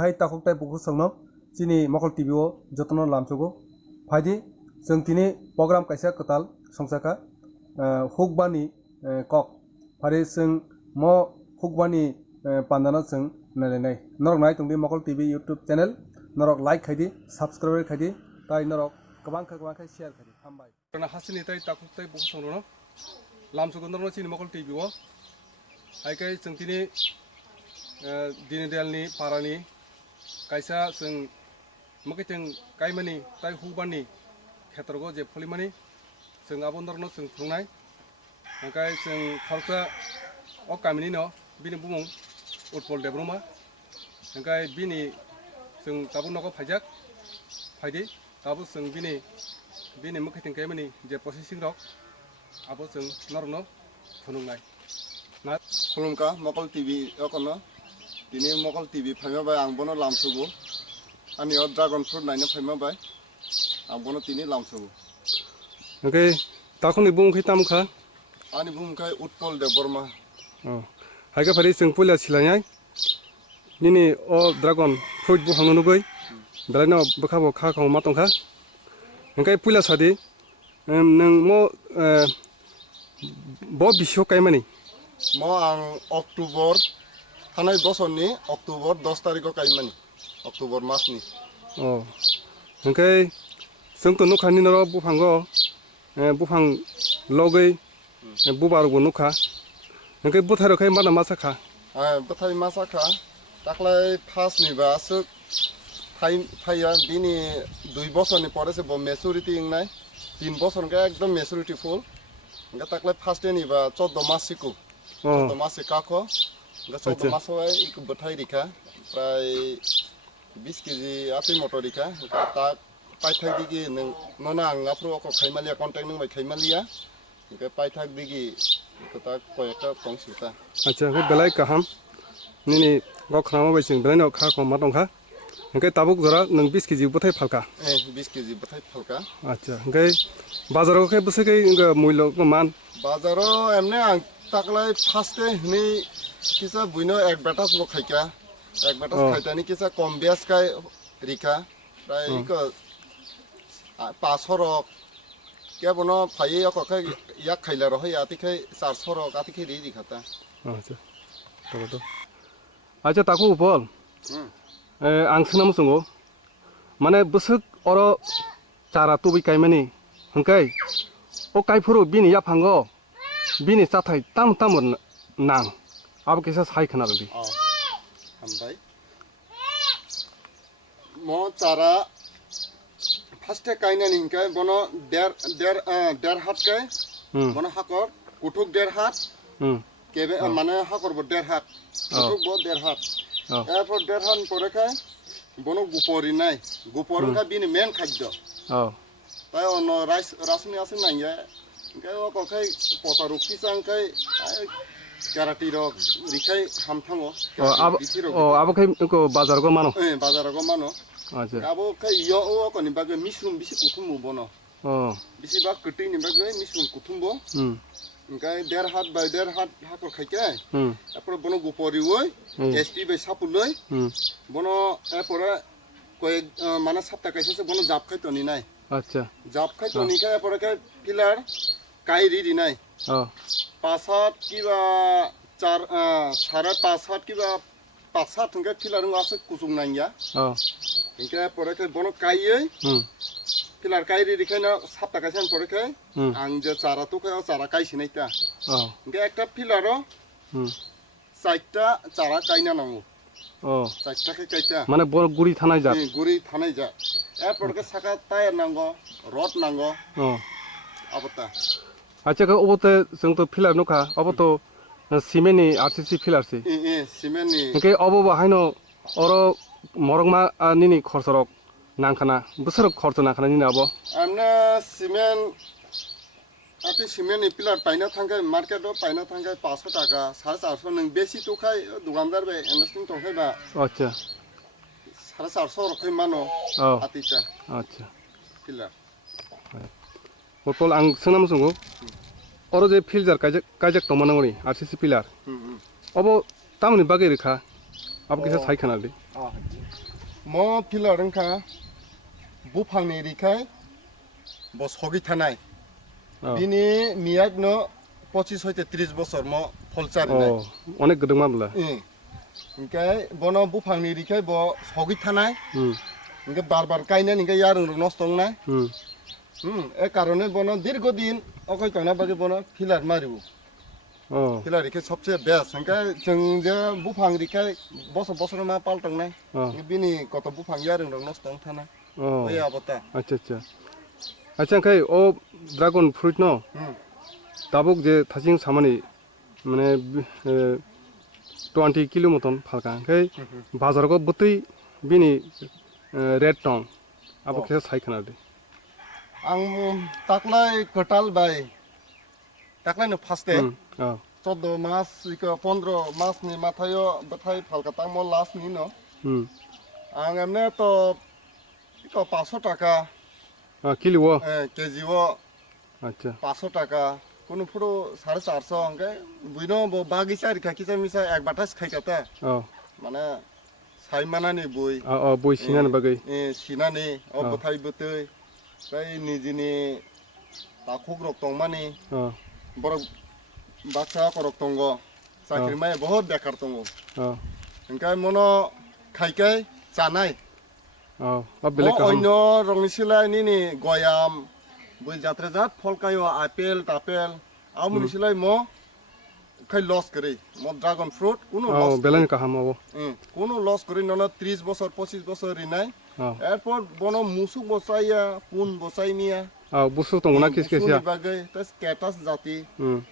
kahai takuk tai buku sangno chini mokol TV o jotono lamchogo phaidi जों tini program kaisa ketal songsaka hukbani kok phari जों mo hukbani pandana जों nalenai norok nai tungdi mokol TV YouTube channel norok like khaidi subscribe khaidi tai norok kabang khai share khaidi hambai kana hasini tai takuk tai buku sangno lamchogo norok chini mokol TV o haikai जों tini dinedalni parani kaisa जों mokiteng kaimani tai hukbani खेत्रगो जे फलिमानि जों आबनदरनो जों फुंनाय ओंखाय जों खरसा अ गामिनि न बिनि बुमुं उत्पल देब्रमा ओंखाय बिनि जों दाबो नगो फाइजाक फाइदि दाबो जों बिनि मुखैथिं कायमानि जे प्रसेसिं रक आबो जों नरनो फुनुंनाय ना खुलुमका मकल टीवी अकनो दिनै मकल टीवी फायमाबाय आंबोनो लामसुगु आंनियाव ड्रागन फ्रुट नायनो फायमाबाय आंबोनो तिनि लामसुगु ओंखाय ताखुनि बुंखै तामखा आंनि बुंखाय उत्पल देबरमा हायगा फारि जों पुलिया सिलायनाय निनि अ ड्रागन फ्रुट बुहांनो नुगै दालायनो बखाबो खाखाव मातंखा ओंखाय पुलिया सादि नों म ब बिसो कायमानि म आं अक्टोबर थानाय बोसोरनि अक्टोबर 10 तारिखआव कायमानि अक्टोबर मासनि ओंखाय जोंथ' नुखानि नर बुफांगो बुफां लगै बुबारगो नुखा ओंखाय बुथारखाय माना मासाखा बुथारि मासाखा दाख्लै फासनिबासो थाइया बिनि 2 बोसोरनि परेसे ब मेचुरिटी इंनाय 3 बोसोरनि एकदम मेचुरिटी फुल ओंखाय दाख्लै फार्स्ट डेनिबा 14 मासिकु 14 मासि काखो 14 मासआव इक बुथाइ रिखा प्राय 20 केजि आति मटर रिखा ता पाइथाक दिगि नों आं आफ्रो अक खाइमालिया कन्टेक्ट नंबाय खाइमालिया ओंखाय पाइथाक दिगि ता कयेकटा पंसिता अच्छा ओंखाय बेलाय काहाम निनि गखनामा बायसिं बेलायनो खाखौ मा दंखा ओंखाय ताबुक जरा नों 20 केजि बुथाइ फालका 20 केजि बुथाइ फालका अच्छा ओंखाय बाजाराव खाय बसैकै मूल्य मान बाजाराव एमने आं ताकलाय फार्स्ट डे हनै किसा बुइनो एडभार्टाइज ब खाइका एडभार्टाइज खाइतानि किसा कम बेस काय रिखा प्राय इको 500 रक क्या बनो फाइ अखखाय याक खाइला रह यातिखाय 400 रक आतिखाय रि दिखाता अच्छा तो अच्छा ताको उपल आं सोनाम संगो माने बसुक अर चारा तुबि कायमानि हंखाय ओ कायफोरो बिनि याफांगो बिनि चाथाय ताम नां आबो केसा साइ खोनादि हामबाय म चारा फार्स्ट कायनानि हिंखाय बनो देर हात काय बनो हाकर कुठुक देर हात केबे माने हाकर ब देर हात कुठुक ब देर हात एरपर देर हात परेखाय बनो गुपरि नाय गुपरखा बिनि मेन खाद्य ताय अन रासनि आसे नांया ओंखाय अकखाय पतारु किसांखाय कराटी रक रिखाय हामथांगो आबो खाय बाजारगो मानो बाजारगो मानो अच्छा आबो खाय यो अकनि बागे मिश्रुम बिसि कुथुमबो बनो बिसि बा कटिनि बागे मिश्रुम कुथुमबो ओंखाय देर हात बाय देर हात हाकर खायखाय एपर बनो गुपरि वय एसपि बाय सापुलै बनो एपर कय माने सातटा कायसासे बनो जाबखाय तनि नाय अच्छा जाबखाय तनि खाय एपर खाय पिलार कायरि दिनाय 5 हात किबा 4 5.5 हात किबा 5 हात ओंखाय पिलार आसे कुसुं नांया ओंखाय परेखाय बनो कायै पिलार कायरि रिखायनो सातटा कायसान परेखाय आं जे चारा तो खाय चारा कायसिनायता ओंखाय एकटा पिलारो 4टा चारा कायना नांगौ 4टा कायता माने गुरि थानाय जा ए परेखाय साका टायार नांगौ रड नांगौ आबता अच्छा का ओबते जों तो फिलार नुखा अबतो सिमेन्टनि आरसीसी फिलारसि सिमेन्टनि ओंखाय अबो बाहायनो अर मरंमा निनि खरसरक नांखाना बोसोर खर्च नांखाना निनि अबो आमना सिमेन्ट आते सिमेन्टनि पिलार पाइना थांगाय मार्केटआव पाइना थांगाय 500 टाका 450 नों बेसि तोखाय दुकानदार बे इन्वेस्टिंग तोखायबा अच्छा 450 रखै मानो आतिचा अच्छा पिलार पल आं सोंनाम संगो अर जे फिल्जार कायजाक तमानंगनि आरसीसी पिलार अबो तामनि बागे रेखा अब केसा साइ खानादि mo pillar rengkha bufangni rikai bo sogi thanai bini miyak no 25 হইতে 30 বছর mo folchari nai অনেক গদং মামলা Inkai bono bufangni rikai bo sogi thanai Inca বারবার কাইনা নিকা ইয়ারং নষ্ট নাই এ কারণে bono দীর্ঘদিন অকই তংনা বাগে bono pillar মারিবো pillar rikai সবচেয়ে বেস্ট ইনকা जों যে bufang rikai বছর বছর মা পাল্টং নাই বিনি কত bufang ইয়ারং নষ্ট থানা ওই আবতা আচ্ছা আচ্ছা আচ্ছা খাই ও ড্রাগন ফ্রুট ন দাবক যে থাচিং সামানি মানে 20 কিলো মতন ফালকা খাই বাজারক বতই বিনি রেড টং আবো খেসা সাইখানা দে আং তাকলাই কটাল বাই তাকলাই নো ফাস্টে 14 মাস 15 মাস ni mathayo bathai falka tangmo last ni no ang emne to 500 টাকা কিলো কেজি ও আচ্ছা 500 টাকা কোন পুরো 450 অঙ্কে বুইনো বাগিচা রিখা কিসা মিসা এক বাটাস খাইকাতে মানে সাইমানানি বই বই সিনানি বাগৈ সিনানি ও বথাই বতৈ তাই নিজিনি তাখুক রক তংমানি বড় বাচ্চা করক তঙ্গ চাকরি মাই বহুত বেকার তঙ্গ ওনকাই মনো খাইকাই জানাই অন্য রংনিছিলাই নিনি গয়াম বই যাত্রা জাত ফলকায়ো আপেল টাপেল আমনিছিলাই ম খাই লস করে ম ড্রাগন ফ্রুট কোনো লস বেলানি কাহাম আবো কোনো লস করে নন 30 বছর 25 বছর রিনাই এরপর বন মুসুক বসাইয়া পুন বসাই মিয়া বুসু তংনা কিস কিসিয়া বাগে তাস ক্যাটাস জাতি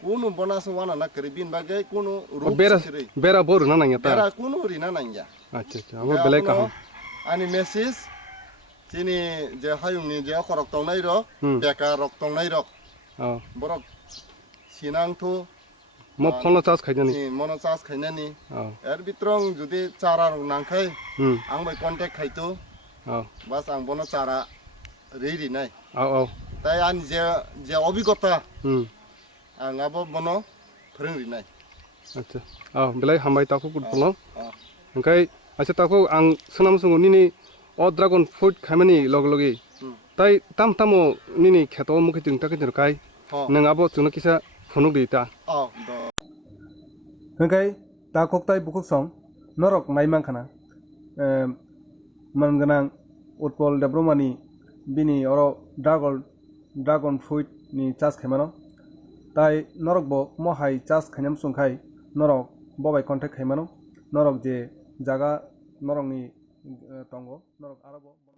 কোনো বনাস ওয়ানা না করে বিন বাগে কোনো রূপ করে বেরা বর না নাঙ্গা তা বেরা কোনো রিনা নাঙ্গা আচ্ছা আচ্ছা আবো বেলাই কাহাম ani message chini je hayungni je khorok tongnai rok beka rok tongnai rok borok sinang thu mo phono charge khaidani mono charge khainani er bitrong jodi chara rok nangkhai ang bai contact khaitu bas ang bono chara reiri nai tai an je obhigota ang abo bono phorengri nai আচ্ছা বেলাই হামবাই তাকো কুটপলো ওংকাই আচ্ছা তাকো আং সোনাম সঙ্গ নিনি অ dragon fruit খাইমানি log লগি তাই তাম তামো নিনি খেতো মুখে जों তাকে जों কাই नों आबो जोंनो किसा फनुक दिता ओंकाय ताकक ताय बुकुक सम नरक नाइमां खाना मनगोनां उत्पल देब्रमानि बिनि अर ड्रागन फ्रुट नि चास खाइमानो ताय नरक बो महाय चास खाइनाम संखाय नरक बबाय कन्टेक्ट खाइमानो नरक जे जागा नरकनि तंगो नरक आरोबो